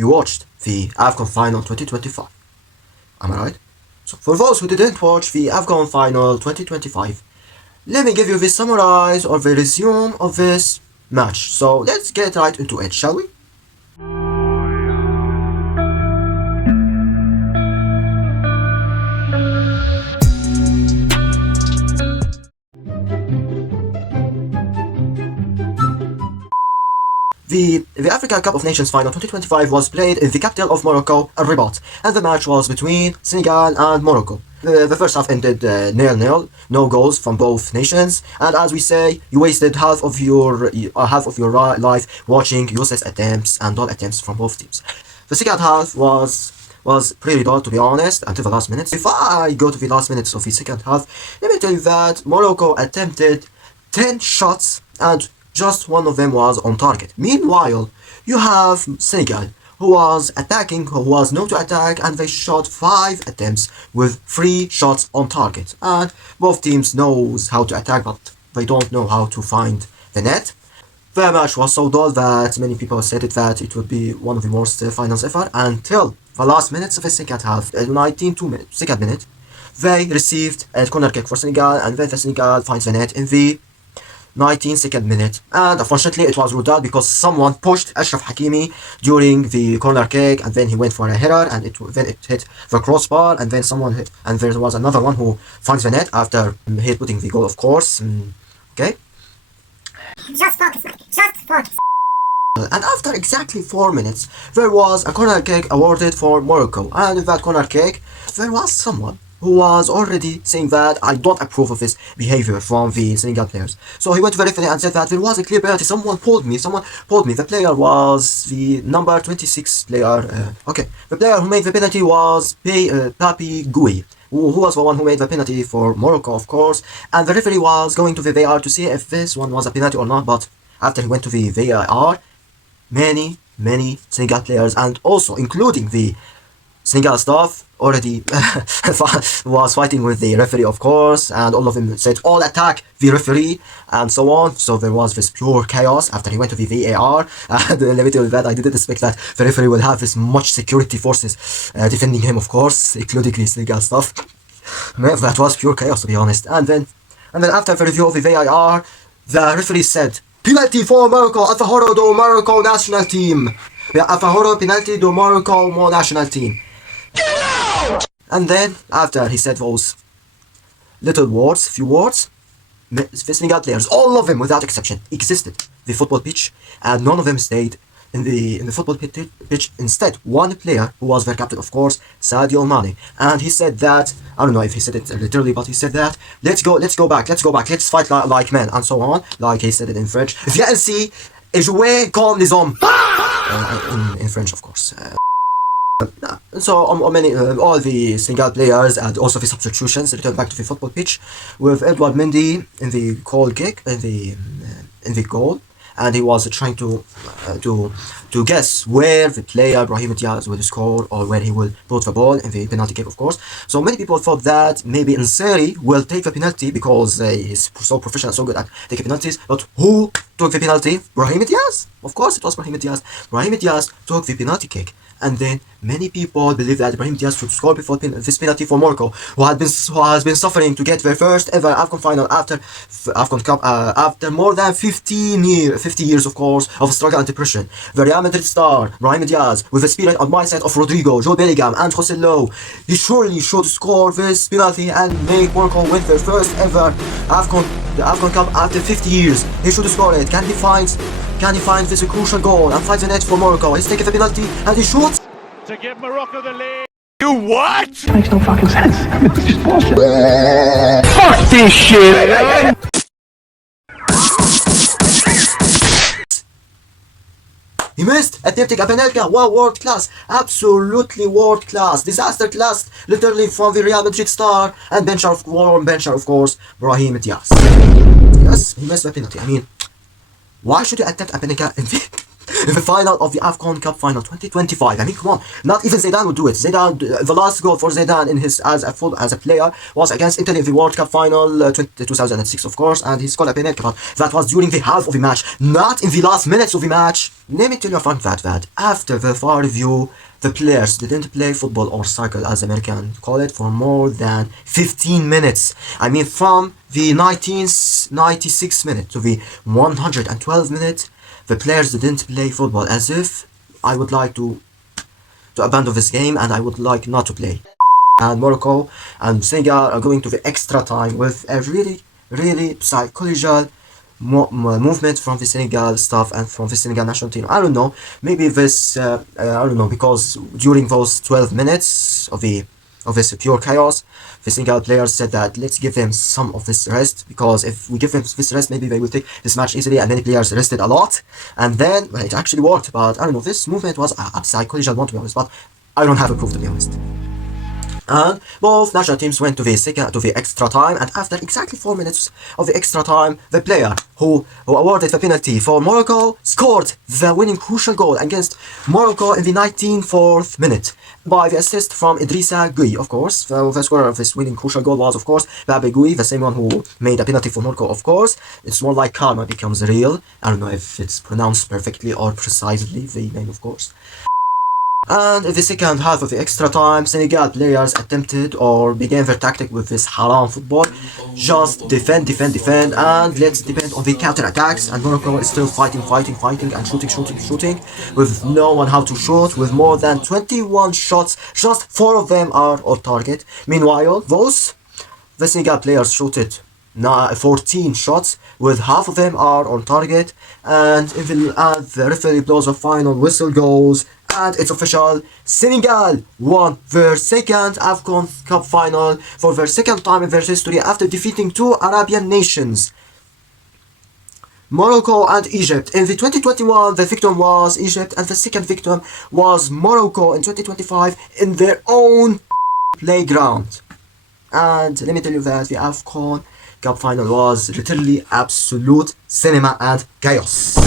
you watched the AFCON Final 2025. Am I right? So for those who didn't watch the AFCON Final 2025, let me give you the summarize or the resume of this match. So let's get right into it, shall we? The Africa Cup of Nations Final 2025 was played in the capital of Morocco, Rabat, and the match was between Senegal and Morocco. The first half ended 0-0, no goals from both nations, and as we say, you wasted half of your life watching useless attempts and dull attempts from both teams. The second half was pretty dull, to be honest, until the last minutes. If I go to the last minutes of the second half, let me tell you that Morocco attempted 10 shots and just one of them was on target. Meanwhile, you have Senegal, who was attacking, who was known to attack, and they shot 5 attempts with 3 shots on target. And both teams knows how to attack, but they don't know how to find the net. The match was so dull that many people said that it would be one of the worst finals ever, until the last minutes of the second half, 2nd minute, they received a corner kick for Senegal, and then the Senegal finds the net in the 19th minute, and unfortunately it was ruled out because someone pushed Ashraf Hakimi during the corner kick, and then he went for a header, and then it hit the crossbar, and then someone hit, and there was another one who finds the net after he putting the goal, of course. Okay. Just focus, Mike. Just focus. And after exactly 4 minutes, there was a corner kick awarded for Morocco, and in that corner kick, there was someone who was already saying that I don't approve of this behavior from the Senegal players. So he went to the referee and said that there was a clear penalty. Someone pulled me. The player was the number 26 player. The player who made the penalty was Papi Gouy, who was the one who made the penalty for Morocco, of course. And the referee was going to the VAR to see if this one was a penalty or not. But after he went to the VAR, many Senegal players, and also including the Senegal staff, already was fighting with the referee, of course, and all of them said, all attack the referee, and so on. So there was this pure chaos after he went to the VAR, and let me tell you that I didn't expect that the referee will have this much security forces defending him, of course, including the Senegal staff. That was pure chaos, to be honest. And then after the review of the VAR, the referee said, penalty for Morocco, a favor do Morocco national team. A favor penalty do Morocco national team. And then, after he said those few words, the Senegal players, all of them without exception, exited the football pitch, and none of them stayed in the football pitch. Instead, one player, who was their captain, of course, Sadio Mane, and he said that, I don't know if he said it literally, but he said that, let's go back, let's fight like men, and so on, like he said it in French. Viens ici, et jouez comme les hommes. In French, of course. So all the Senegal players and also the substitutions returned back to the football pitch with Edouard Mendy in the goal kick in the goal, and he was trying to guess where the player Brahim Diaz will score or where he will put the ball in the penalty kick, of course. So many people thought that maybe Nseri will take the penalty because he's so professional, so good at taking penalties. But who took the penalty? Brahim Diaz. Of course, it was Brahim Diaz. Brahim Diaz took the penalty kick. And then many people believe that Brahim Diaz should score before this penalty for Morocco, who has been suffering to get their first ever AFCON final after AFCON Cup after more than 50 years, of course, of struggle and depression. The Real Madrid star Brahim Diaz, with the spirit and mindset of Rodrigo, Joe Bellingham, and Jose Lowe, he surely should score this penalty and make Morocco win their first ever the AFCON Cup after 50 years. He should score it. Can he find this crucial goal and find the net for Morocco? He's taking the penalty and he shoots to give Morocco the lead. You what? Makes no fucking sense. It's just bullshit. Fuck this shit! He missed, attempting a penalty. Wow, world class, absolutely world class, disaster class, literally from the Real Madrid star and warm bencher, of course, Brahim Diaz. Yes, he missed the penalty. I mean, why should you attempt a penalty in in the final of the AFCON Cup final 2025. I mean, come on, not even Zidane would do it. Zidane, the last goal for Zidane in his as a player was against Italy in the World Cup final 2006, of course, and he scored a penalty. But that was during the half of the match, not in the last minutes of the match. Let me tell you a fun fact that after the VAR review, the players didn't play football or soccer, as Americans call it, for more than 15 minutes. I mean, from the 1996 minute to the 112 minute, the players didn't play football, as if I would like to abandon this game and I would like not to play. And Morocco and Senegal are going to the extra time with a really psychological movement from the Senegal staff and from the Senegal national team. I don't know, maybe this, I don't know, because during those 12 minutes of this pure chaos, the Senegal players said that let's give them some of this rest, because if we give them this rest, maybe they will take this match easily, and many players rested a lot, and then, well, it actually worked. But I don't know, this movement was a psychological one, to be honest, but I don't have a proof, to be honest. And both national teams went to the extra time, and after exactly 4 minutes of the extra time, the player who awarded the penalty for Morocco scored the winning crucial goal against Morocco in the 94th minute by the assist from Idrissa Gueye, of course. The scorer of this winning crucial goal was, of course, Babe Gueye, the same one who made a penalty for Morocco, of course. It's more like karma becomes real. I don't know if it's pronounced perfectly or precisely, the name, of course. And in the second half of the extra time, Senegal players attempted or began their tactic with this haram football. Just defend, and let's depend on the counter-attacks. And Morocco is still fighting and shooting with no one how to shoot. With more than 21 shots, just 4 of them are on target. Meanwhile, the Senegal players shooted 14 shots, with half of them are on target. And the referee blows the final whistle goes, and it's official. Senegal won their second AFCON Cup final for their second time in their history after defeating 2 Arabian nations, Morocco and Egypt. In the 2021, the victim was Egypt, and the second victim was Morocco in 2025 in their own playground. And let me tell you that the AFCON Cup final was literally absolute cinema and chaos.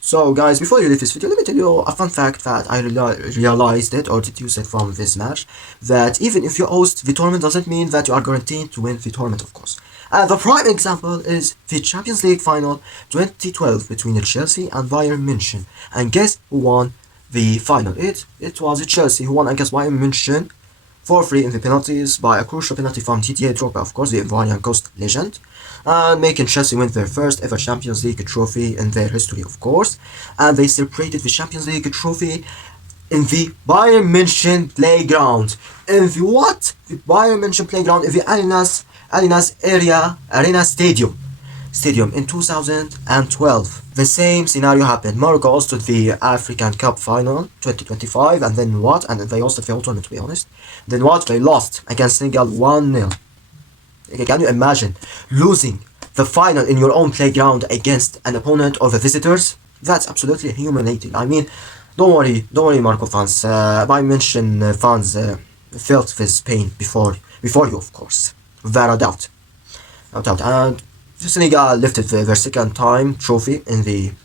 So guys, before you leave this video, let me tell you a fun fact that I realized it or deduced it from this match, that even if you host the tournament doesn't mean that you are guaranteed to win the tournament, of course. And the prime example is the Champions League final 2012 between Chelsea and Bayern München. And guess who won the final? It was Chelsea who won against Bayern München 4-3 in the penalties by a crucial penalty from Didier Drogba, of course, the Ivorian Coast legend, and making Chelsea win their first ever Champions League trophy in their history, of course. And they celebrated the Champions League trophy in the Bayern München playground. In the what? The Bayern München playground in the Allianz Arena Stadium in 2012. The same scenario happened. Morocco hosted the African Cup final 2025, and then what? And they hosted the whole tournament, to be honest. Then what? They lost against Senegal 1-0. Can you imagine losing the final in your own playground against an opponent or the visitors? That's absolutely humiliating. I mean, don't worry, Morocco fans. Bayern München fans felt this pain before you, of course, without a doubt. And Senegal lifted their second time trophy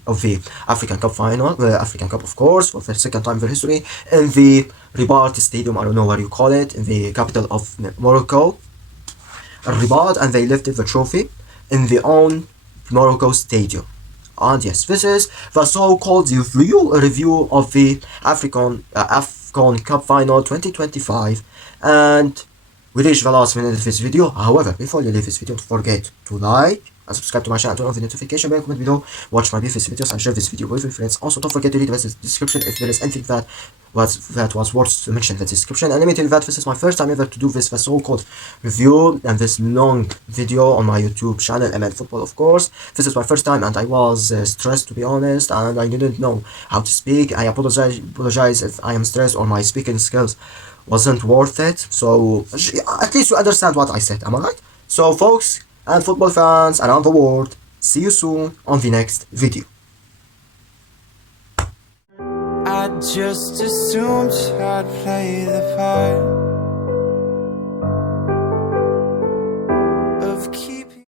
of the African Cup final, African Cup, of course, for the second time in their history, in the Rabat Stadium. I don't know what you call it, in the capital of Morocco, Rabat, and they lifted the trophy in their own Morocco Stadium. And yes, this is the so-called review of the AFCON Cup final 2025, and we reached the last minute of this video. However, before you leave this video, don't forget to like and subscribe to my channel, turn on the notification bell, comment below, watch my previous videos, and share this video with your friends. Also, don't forget to read the description if there is anything that was worth to mention in the description. And let me tell you that this is my first time ever to do this so-called review and this long video on my YouTube channel, MN Football, of course. This is my first time, and I was stressed, to be honest, and I didn't know how to speak. I apologize if I am stressed or my speaking skills wasn't worth it. So at least you understand what I said, am I right? So folks and football fans around the world, see you soon on the next video. I just assumed I'd play the part.